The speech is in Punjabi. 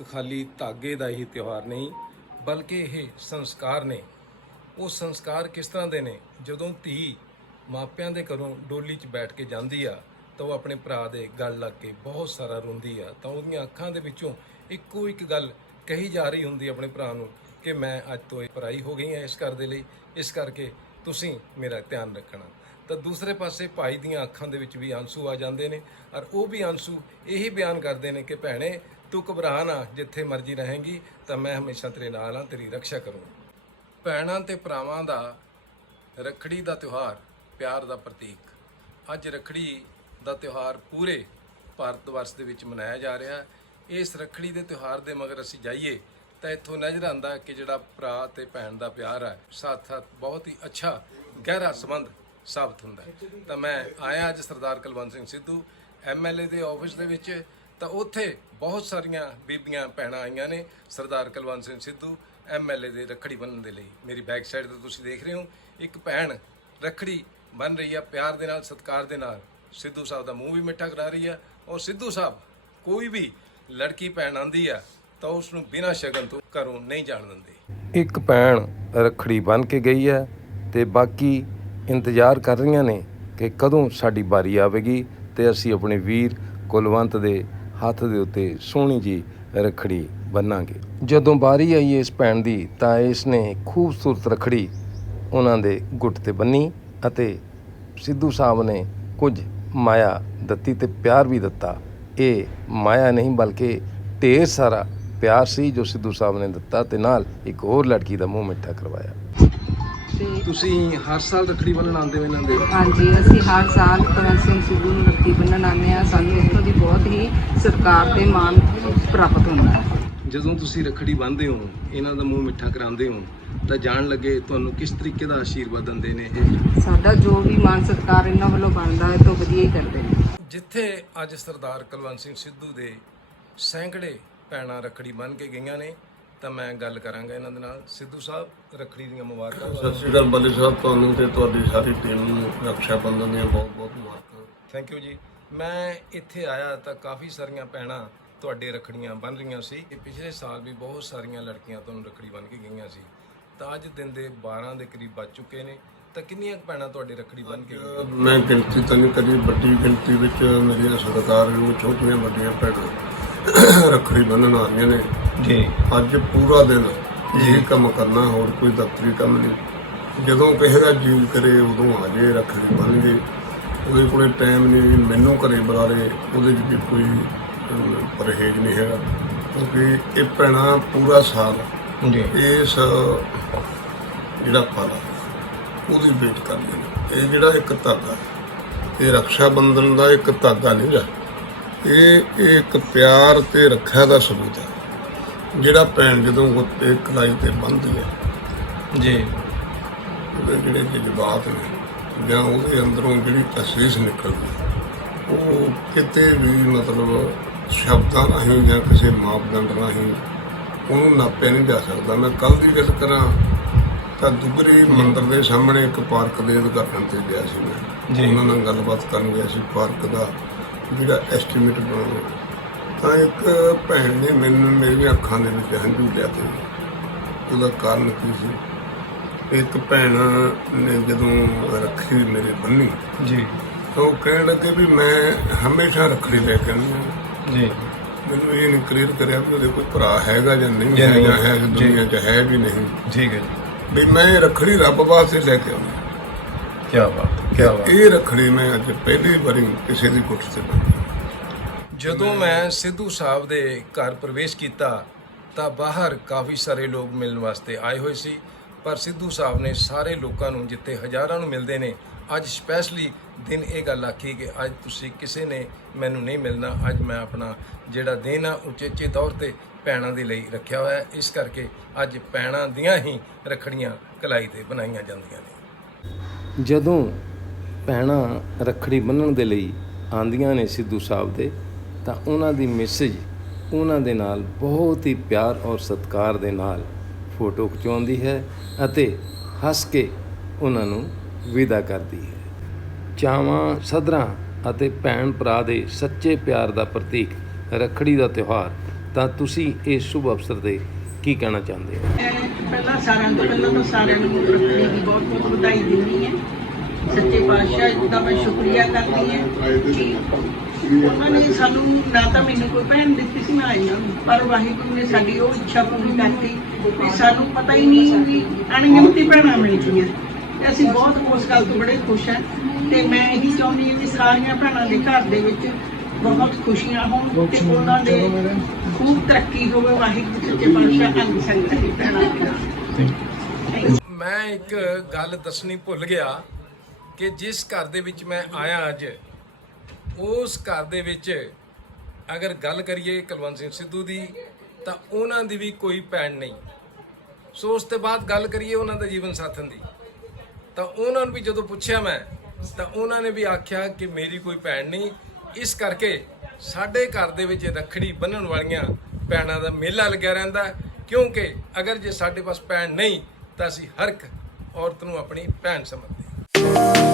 ਇੱਕ ਖਾਲੀ ਧਾਗੇ ਦਾ ਹੀ ਤਿਉਹਾਰ ਨਹੀਂ, ਬਲਕਿ ਇਹ ਸੰਸਕਾਰ ਨੇ। ਉਹ ਸੰਸਕਾਰ ਕਿਸ ਤਰ੍ਹਾਂ ਦੇ ਨੇ? ਜਦੋਂ ਧੀ ਮਾਪਿਆਂ ਦੇ ਘਰੋਂ ਡੋਲੀ 'ਚ ਬੈਠ ਕੇ ਜਾਂਦੀ ਆ, ਤਾਂ ਉਹ ਆਪਣੇ ਭਰਾ ਦੇ ਗਲ ਲੱਗ ਕੇ ਬਹੁਤ ਸਾਰਾ ਰੋਂਦੀ ਆ। ਤਾਂ ਉਹਦੀਆਂ ਅੱਖਾਂ ਦੇ ਵਿੱਚੋਂ ਇੱਕੋ ਇੱਕ ਗੱਲ ਕਹੀ ਜਾ ਰਹੀ ਹੁੰਦੀ ਆਪਣੇ ਭਰਾ ਨੂੰ ਕਿ ਮੈਂ ਅੱਜ ਤੋਂ ਇਹ ਪਰਾਈ ਹੋ ਗਈ ਹਾਂ ਇਸ ਘਰ ਦੇ ਲਈ, ਇਸ ਕਰਕੇ ਤੁਸੀਂ ਮੇਰਾ ਧਿਆਨ ਰੱਖਣਾ। ਤਾਂ ਦੂਸਰੇ ਪਾਸੇ ਭਾਈ ਦੀਆਂ ਅੱਖਾਂ ਦੇ ਵਿੱਚ ਵੀ ਆਂਸੂ ਆ ਜਾਂਦੇ ਨੇ, ਔਰ ਉਹ ਵੀ ਆਂਸੂ ਇਹੀ ਬਿਆਨ ਕਰਦੇ ਨੇ ਕਿ ਭੈਣੇ ਤੂੰ ਘਬਰਾ ਨਾ, ਜਿੱਥੇ ਮਰਜ਼ੀ ਰਹੇਂਗੀ, ਤਾਂ ਮੈਂ ਹਮੇਸ਼ਾ ਤੇਰੇ ਨਾਲ ਹਾਂ ਤੇਰੀ ਰੱਖਿਆ ਕਰੂੰਗਾ ਭੈਣਾਂ ਤੇ ਭਰਾਵਾਂ ਦਾ ਰੱਖੜੀ ਦਾ ਤਿਉਹਾਰ ਪਿਆਰ ਦਾ ਪ੍ਰਤੀਕ। ਅੱਜ ਰੱਖੜੀ ਦਾ ਤਿਉਹਾਰ ਪੂਰੇ ਭਾਰਤ ਵਰਸ਼ ਦੇ ਵਿੱਚ ਮਨਾਇਆ ਜਾ ਰਿਹਾ ਹੈ। ਇਸ ਰੱਖੜੀ ਦੇ ਤਿਉਹਾਰ ਦੇ ਮਗਰ ਅਸੀਂ ਜਾਈਏ, ਤਾਂ ਇੱਥੋਂ ਨਜ਼ਰ ਆਉਂਦਾ ਕਿ ਜਿਹੜਾ ਭਰਾ ਤੇ ਭੈਣ ਦਾ ਪਿਆਰ ਹੈ ਸਾਥ ਸਾਥ ਬਹੁਤ ਹੀ ਅੱਛਾ, ਗਹਿਰਾ ਸੰਬੰਧ ਸਾਬਤ ਹੁੰਦਾ ਹੈ। ਤਾਂ ਮੈਂ ਆਇਆ ਅੱਜ ਸਰਦਾਰ ਕੁਲਵੰਤ ਸਿੰਘ ਸਿੱਧੂ ਐਮਐਲਏ ਦੇ ਆਫਿਸ ਦੇ ਵਿੱਚ ਤਾਂ ਉੱਥੇ ਬਹੁਤ ਸਾਰੀਆਂ ਬੀਬੀਆਂ ਭੈਣਾਂ ਆਈਆਂ ਨੇ, ਸਰਦਾਰ ਕੁਲਵੰਤ ਸਿੰਘ ਸਿੱਧੂ ਐਮਐਲਏ ਦੇ ਰੱਖੜੀ ਬੰਨ੍ਹਣ ਦੇ ਲਈ। ਮੇਰੀ ਬੈਕ ਸਾਈਡ ਤੇ ਤੁਸੀਂ ਦੇਖ ਰਹੇ ਹੋ, ਇੱਕ ਭੈਣ ਰੱਖੜੀ ਬੰਨ ਰਹੀ ਆ, ਪਿਆਰ ਦੇ ਨਾਲ, ਸਤਿਕਾਰ ਦੇ ਨਾਲ। ਸਿੱਧੂ ਸਾਹਿਬ ਦਾ ਮੂੰਹ ਵੀ ਮਿੱਠਾ ਕਰਾ ਰਹੀ ਆ ਔਰ ਸਿੱਧੂ ਸਾਹਿਬ, ਕੋਈ ਵੀ ਲੜਕੀ ਭੈਣ ਆਂਦੀ ਆ, ਤਾਂ ਉਸ ਨੂੰ ਬਿਨਾਂ ਸ਼ਗਨ ਤੋਂ ਘਰੋਂ ਨਹੀਂ ਜਾਣ ਦਿੰਦੇ। ਇੱਕ ਭੈਣ ਰੱਖੜੀ ਬੰਨ ਕੇ ਗਈ ਹੈ ਤੇ ਬਾਕੀ ਇੰਤਜ਼ਾਰ ਕਰ ਰਹੀਆਂ ਨੇ ਕਿ ਕਦੋਂ ਸਾਡੀ ਵਾਰੀ ਆਵੇਗੀ ਤੇ ਅਸੀਂ ਆਪਣੇ ਵੀਰ ਕੁਲਵੰਤ ਦੇ ਹੱਥ ਦੇ ਉੱਤੇ ਸੋਹਣੀ ਜੀ ਰੱਖੜੀ ਬੰਨਾਂਗੇ। ਜਦੋਂ ਬਾਰੀ ਆਈ ਇਸ ਭੈਣ ਦੀ, ਤਾਂ ਇਸ ਨੇ ਖੂਬਸੂਰਤ ਰੱਖੜੀ ਉਹਨਾਂ ਦੇ ਗੁੱਟ ਤੇ ਬੰਨੀ ਅਤੇ ਸਿੱਧੂ ਸਾਹਿਬ ਨੇ ਕੁਝ ਮਾਇਆ ਦਿੱਤੀ ਤੇ ਪਿਆਰ ਵੀ ਦਿੱਤਾ। ਇਹ ਮਾਇਆ ਨਹੀਂ, ਬਲਕਿ ਢੇਰ ਸਾਰਾ ਪਿਆਰ ਸੀ ਜੋ ਸਿੱਧੂ ਸਾਹਿਬ ਨੇ ਦਿੱਤਾ ਤੇ ਨਾਲ ਇੱਕ ਹੋਰ ਲੜਕੀ ਦਾ ਮੂੰਹ ਮਿੱਠਾ ਕਰਵਾਇਆ। ਤੁਸੀਂ ਹਰ ਸਾਲ ਰੱਖੜੀ ਬੰਨਣ ਆਉਂਦੇ ਹੋ ਇਹਨਾਂ ਦੇ? ਹਾਂਜੀ ਅਸੀਂ ਹਰ ਸਾਲ ਸਿੰਘ ਸਿੱਧੂ ਨੂੰ ਰੱਖੜੀ ਬੰਨ੍ਹਣ ਆਉਂਦੇ ਹਾਂ। ਸਾਨੂੰ ਇੱਥੋਂ ਦੀ ਬਹੁਤ ਹੀ ਸਤਿਕਾਰ ਤੇ ਮਾਣ ਪ੍ਰਾਪਤ ਹੁੰਦਾ ਹੈ। ਜਦੋਂ ਤੁਸੀਂ ਰੱਖੜੀ ਬੰਨ੍ਹਦੇ ਹੋ ਇਹਨਾਂ ਦਾ ਮੂੰਹ ਮਿੱਠਾ ਕਰਾਉਂਦੇ ਹੋ ਤਾਂ ਜਾਣ ਲੱਗੇ ਤੁਹਾਨੂੰ ਕਿਸ ਤਰੀਕੇ ਦਾ ਆਸ਼ੀਰਵਾਦ ਦਿੰਦੇ ਨੇ ਇਹ? ਸਾਡਾ ਜੋ ਵੀ ਮਾਣ ਸਤਿਕਾਰ ਇਹਨਾਂ ਵੱਲੋਂ ਬਣਦਾ ਹੈ ਤਾਂ ਵਧੀਆ ਹੀ ਕਰਦੇ ਨੇ। ਜਿੱਥੇ ਅੱਜ ਸਰਦਾਰ ਕੁਲਵੰਤ ਸਿੰਘ ਸਿੱਧੂ ਦੇ ਸੈਂਕੜੇ ਭੈਣਾਂ ਰੱਖੜੀ ਬੰਨ੍ਹ ਕੇ ਗਈਆਂ ਨੇ ਤਾਂ ਮੈਂ ਗੱਲ ਕਰਾਂਗਾ ਇਹਨਾਂ ਦੇ ਨਾਲ। ਸਿੱਧੂ ਸਾਹਿਬ ਰੱਖੜੀ ਦੀਆਂ ਮੁਬਾਰਕਾਂ। ਸਤਿ ਸ਼੍ਰੀ ਅਕਾਲ ਬੱਲੇ ਸਾਹਿਬ ਤੁਹਾਨੂੰ ਤੇ ਤੁਹਾਡੀ ਸਾਰੀ ਟੀਮ ਨੂੰ ਰੱਖਿਆ ਬੰਧਨ ਦੀਆਂ ਬਹੁਤ ਬਹੁਤ ਮੁਬਾਰਕਾਂ। ਥੈਂਕ ਯੂ ਜੀ। ਮੈਂ ਇੱਥੇ ਆਇਆ ਤਾਂ ਕਾਫੀ ਸਾਰੀਆਂ ਭੈਣਾਂ ਤੁਹਾਡੇ ਰੱਖੜੀਆਂ ਬੰਨ ਰਹੀਆਂ ਸੀ। ਇਹ ਪਿਛਲੇ ਸਾਲ ਵੀ ਬਹੁਤ ਸਾਰੀਆਂ ਲੜਕੀਆਂ ਤੁਹਾਨੂੰ ਰੱਖੜੀ ਬੰਨ ਕੇ ਗਈਆਂ ਸੀ। ਤਾਂ ਅੱਜ ਦਿਨ ਦੇ 12 ਦੇ ਕਰੀਬ ਵੱਜ ਚੁੱਕੇ ਨੇ। ਤਾਂ ਕਿੰਨੀਆਂ ਭੈਣਾਂ ਤੁਹਾਡੇ ਰੱਖੜੀ ਬੰਨ ਕੇ ਗਈਆਂ? ਮੈਂ ਗਿਣਤੀ ਤਾਂ ਨਹੀਂ ਕਰੀ ਵੱਡੀ ਗਿਣਤੀ ਵਿੱਚ ਮੇਰੀਆਂ ਸਰਕਾਰ ਨੂੰ ਛੋਟੀਆਂ ਵੱਡੀਆਂ ਭੈਣਾਂ ਰੱਖੜੀ ਬੰਨ੍ਹਣ ਆ ਰਹੀਆਂ ਨੇ। ਜੀ। ਅੱਜ ਪੂਰਾ ਦਿਨ ਇਹ ਕੰਮ ਕਰਨਾ ਹੋਰ ਕੋਈ ਦਫ਼ਤਰੀ ਕੰਮ ਨਹੀਂ। ਜਦੋਂ ਕਿਸੇ ਦਾ ਜੀ ਕਰੇ ਉਦੋਂ ਆ ਜੇ ਰੱਖੜੀ ਬੰਨ੍ਹ ਜੇ ਉਹਦੇ ਕੋਲੇ ਟਾਈਮ ਨਹੀਂ ਮੈਨੂੰ ਘਰੇ ਬੁਲਾ ਲੇ ਉਹਦੇ 'ਚ ਵੀ ਕੋਈ ਪਰਹੇਜ਼ ਨਹੀਂ ਹੈਗਾ। ਕਿਉਂਕਿ ਇਹ ਭੈਣਾਂ ਪੂਰਾ ਸਾਲ ਜੀ। ਇਸ ਜਿਹੜਾ ਪਾਲਾ ਉਹਦੀ ਵੇਟ ਕਰਦੇ ਨੇ। ਇਹ ਜਿਹੜਾ ਇੱਕ ਧਾਗਾ ਇਹ ਰੱਖਿਆ ਬੰਧਨ ਦਾ ਇੱਕ ਧਾਗਾ ਨਹੀਂ ਇਹ ਇਹ ਇੱਕ ਪਿਆਰ ਤੇ ਰੱਖਿਆ ਦਾ ਸਬੂਤ ਹੈ। ਜਿਹੜਾ ਭੈਣ ਜਦੋਂ ਇੱਕ ਕਲਾਈ ਤੇ ਬੰਨ੍ਹਦੀ ਹੈ ਜੀ। ਉਹਦੇ ਜਿਹੜੇ ਜਜ਼ਬਾਤ ਨੇ ਜਾਂ ਉਹਦੇ ਅੰਦਰੋਂ ਜਿਹੜੀ ਤਸਵੀਰ ਨਿਕਲਦੀ ਉਹ ਕਿਤੇ ਵੀ ਮਤਲਬ ਸ਼ਬਦਾਂ ਰਾਹੀਂ ਜਾਂ ਕਿਸੇ ਮਾਪਦੰਡ ਰਾਹੀਂ ਉਹਨੂੰ ਨਾਪਿਆ ਨਹੀਂ ਜਾ ਸਕਦਾ। ਮੈਂ ਕੱਲ ਦੀ ਗੱਲ ਕਰਾਂ ਤਾਂ ਦੁਗਰੀ ਮੰਦਿਰ ਦੇ ਸਾਹਮਣੇ ਇੱਕ ਪਾਰਕ ਦੇ ਉਦਘਾਟਨ ਤੇ ਗਿਆ ਸੀ ਮੈਂ। ਜੀ। ਉਹਨਾਂ ਨਾਲ ਗੱਲਬਾਤ ਕਰਨ ਗਿਆ ਸੀ ਪਾਰਕ ਦਾ ਜਿਹੜਾ ਐਸਟੀਮੇਟ ਬਣਾਉਣਾ। ਤਾਂ ਇੱਕ ਭੈਣ ਨੇ ਮੈਨੂੰ ਮੇਰੀਆਂ ਅੱਖਾਂ ਦੇ ਵਿੱਚ ਹੰਝੂ ਲਿਆ ਤੇ ਉਹਦਾ ਕਾਰਨ ਕੀ ਸੀ? ਇੱਕ ਭੈਣ ਨੇ ਜਦੋਂ ਰੱਖੀ ਮੇਰੇ ਬੰਨੀ ਜੀ। ਉਹ ਕਹਿਣ ਲੱਗੇ ਵੀ ਮੈਂ ਹਮੇਸ਼ਾ ਰੱਖੜੀ ਲੈ ਕੇ ਆਉਂਦੀ ਜੀ। ਮੈਨੂੰ ਇਹ ਨਹੀਂ ਕਲੀਅਰ ਕਰਿਆ ਵੀ ਉਹਦੇ ਕੋਈ ਭਰਾ ਹੈਗਾ ਜਾਂ ਨਹੀਂ। ਹੈਗਾ ਹੈ। ਦੁਨੀਆ 'ਚ ਹੈ ਵੀ ਨਹੀਂ। ਠੀਕ ਹੈ ਜੀ। ਵੀ ਮੈਂ ਰੱਖੜੀ ਰੱਬ ਵਾਸਤੇ ਲੈ ਕੇ ਆਉਂਦਾ ਕੀ ਬਾਤ ਕੀ ਬਾਤ ਇਹ ਰੱਖੜੀ ਮੈਂ ਅੱਜ ਪਹਿਲੀ ਵਾਰੀ ਕਿਸੇ ਦੀ ਕੁੱਟ ਤੇ ਬੰਨ੍ਹੀ। ਜਦੋਂ ਮੈਂ ਸਿੱਧੂ ਸਾਹਿਬ ਦੇ ਘਰ ਪ੍ਰਵੇਸ਼ ਕੀਤਾ ਤਾਂ ਬਾਹਰ ਕਾਫੀ ਸਾਰੇ ਲੋਕ ਮਿਲਣ ਵਾਸਤੇ ਆਏ ਹੋਏ ਸੀ। ਪਰ ਸਿੱਧੂ ਸਾਹਿਬ ਨੇ ਸਾਰੇ ਲੋਕਾਂ ਨੂੰ ਜਿੱਥੇ ਹਜ਼ਾਰਾਂ ਨੂੰ ਮਿਲਦੇ ਨੇ ਅੱਜ ਸਪੈਸ਼ਲੀ ਦਿਨ ਇਹ ਗੱਲ ਆਖੀ ਕਿ ਅੱਜ ਤੁਸੀਂ ਕਿਸੇ ਨੇ ਮੈਨੂੰ ਨਹੀਂ ਮਿਲਣਾ ਅੱਜ ਮੈਂ ਆਪਣਾ ਜਿਹੜਾ ਦਿਨ ਆ ਉਚੇਚੇ ਤੌਰ ਤੇ ਭੈਣਾਂ ਦੇ ਲਈ ਰੱਖਿਆ ਹੋਇਆ ਇਸ ਕਰਕੇ ਅੱਜ ਭੈਣਾਂ ਦੀਆਂ ਹੀ ਰੱਖੜੀਆਂ ਕਲਾਈ ਤੇ ਬਣਾਈਆਂ ਜਾਂਦੀਆਂ ਨੇ। ਜਦੋਂ ਭੈਣਾਂ ਰੱਖੜੀ ਬੰਨਣ ਦੇ ਲਈ ਆਂਦੀਆਂ ਨੇ ਸਿੱਧੂ ਸਾਹਿਬ ਦੇ ਤਾਂ ਉਹਨਾਂ ਦੀ ਮੈਸੇਜ ਉਹਨਾਂ ਦੇ ਨਾਲ ਬਹੁਤ ਹੀ ਪਿਆਰ ਔਰ ਸਤਿਕਾਰ ਦੇ ਨਾਲ ਫੋਟੋ ਖਿਚਾਉਂਦੀ ਹੈ ਅਤੇ ਹੱਸ ਕੇ ਉਹਨਾਂ ਨੂੰ ਵਿਦਾ ਕਰਦੀ ਹੈ। ਚਾਵਾਂ ਸਦਰਾਂ ਅਤੇ ਭੈਣ ਭਰਾ ਦੇ ਸੱਚੇ ਪਿਆਰ ਦਾ ਪ੍ਰਤੀਕ ਰੱਖੜੀ ਦਾ ਤਿਉਹਾਰ, ਤਾਂ ਤੁਸੀਂ ਇਸ ਸ਼ੁਭ ਅਵਸਰ ਤੇ ਕੀ ਕਹਿਣਾ ਚਾਹੁੰਦੇ ਹੋ? ਪਹਿਲਾਂ ਸਾਰਿਆਂ ਤੋਂ ਪਹਿਲਾਂ ਤਾਂ ਸਾਰਿਆਂ ਨੂੰ ਰੱਖੜੀ ਦੀ ਬਹੁਤ ਬਹੁਤ ਵਧਾਈ ਦਿੰਦੀ ਹਾਂ। ਸੱਚੇ ਪਾਤਸ਼ਾਹ ਦਾ ਮੈਂ ਸ਼ੁਕਰੀਆ ਕਰਦੀ ਹਾਂ। ਕਿ ਉਹਨਾਂ ਨੇ ਸਾਨੂੰ ਨਾ ਤਾਂ ਮੈਨੂੰ ਕੋਈ ਭੈਣ ਦਿੱਤੀ ਸੀ, ਨਾ ਆਈਆਂ ਪਰ ਵਾਹਿਗੁਰੂ ਨੇ ਸਾਡੀ ਉਹ ਇੱਛਾ ਪੂਰੀ ਕਰਤੀ ਵੀ ਸਾਨੂੰ ਪਤਾ ਹੀ ਨਹੀਂ ਵੀ ਅਣਗਿਣਤੀ ਭੈਣਾਂ ਮਿਲਦੀਆਂ। ਤੇ ਅਸੀਂ ਬਹੁਤ ਉਸ ਗੱਲ ਤੋਂ ਬੜੇ ਖੁਸ਼ ਹਾਂ। ਤੇ ਮੈਂ ਇਹੀ ਚਾਹੁੰਦੀ ਹਾਂ ਕਿ ਸਾਰੀਆਂ ਭੈਣਾਂ ਦੇ ਘਰ ਦੇ ਵਿੱਚ ਬਹੁਤ ਖੁਸ਼ੀਆਂ ਹੋਣ ਤੇ ਉਹਨਾਂ ਦੇ ਖੂਬ ਤਰੱਕੀ ਹੋਵੇ। ਵਾਹਿਗੁਰੂ ਸੱਚੇ ਪਾਤਸ਼ਾਹ ਅੰਗ ਸੰਗ ਰਹੇ ਭੈਣਾਂ ਦੇ ਨਾਲ ਮੈਂ ਇੱਕ ਗੱਲ ਦੱਸਣੀ ਭੁੱਲ ਗਿਆ। ਕਿ ਜਿਸ ਘਰ ਦੇ ਵਿੱਚ ਮੈਂ ਆਇਆ ਅੱਜ, ਉਸ ਘਰ ਦੇ ਵਿੱਚ ਅਗਰ ਗੱਲ ਕਰੀਏ ਕੁਲਵੰਤ ਸਿੰਘ ਸਿੱਧੂ ਦੀ, ਤਾਂ ਉਹਨਾਂ ਦੀ ਵੀ ਕੋਈ ਭੈਣ ਨਹੀਂ। ਸੋ ਉਸ ਤੋਂ ਬਾਅਦ ਗੱਲ ਕਰੀਏ ਉਹਨਾਂ ਦਾ ਜੀਵਨ ਸਾਥਣ ਦੀ। ਤਾਂ ਉਹਨਾਂ ਨੂੰ ਵੀ ਜਦੋਂ ਪੁੱਛਿਆ ਮੈਂ, ਤਾਂ ਉਹਨਾਂ ਨੇ ਵੀ ਆਖਿਆ ਕਿ ਮੇਰੀ ਕੋਈ ਭੈਣ ਨਹੀਂ। ਇਸ ਕਰਕੇ ਸਾਡੇ ਘਰ ਦੇ ਵਿੱਚ ਰੱਖੜੀ ਬੰਨਣ ਵਾਲੀਆਂ ਭੈਣਾਂ ਦਾ ਮੇਲਾ ਲੱਗਿਆ ਰਹਿੰਦਾ ਕਿਉਂਕਿ ਅਗਰ ਜੇ ਸਾਡੇ ਪਾਸ ਭੈਣ ਨਹੀਂ, ਤਾਂ ਅਸੀਂ ਹਰ ਇੱਕ ਔਰਤ ਨੂੰ ਆਪਣੀ ਭੈਣ ਸਮਝਦੇ ਹਾਂ।